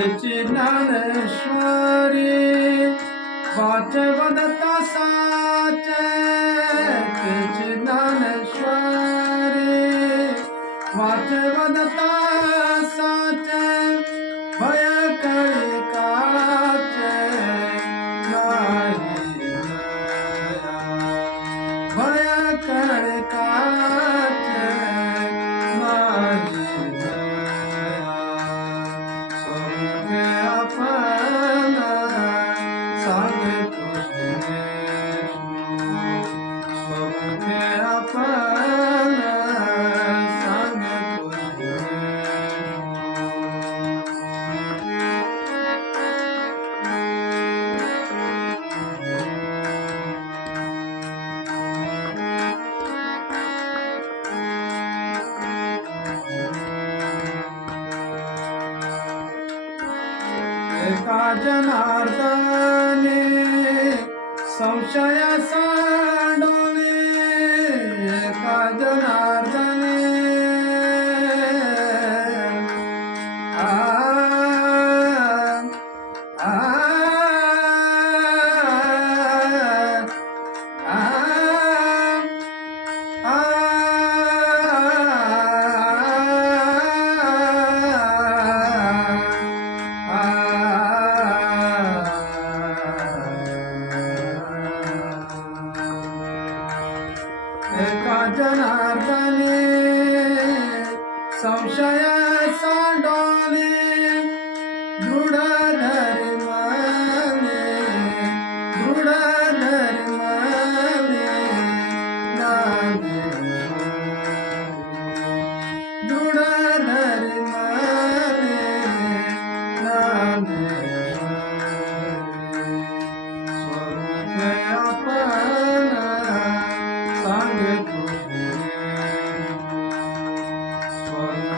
चिदानश्वरी। वाचवदता सा का जनार्दन संशय सा um 呀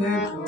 You.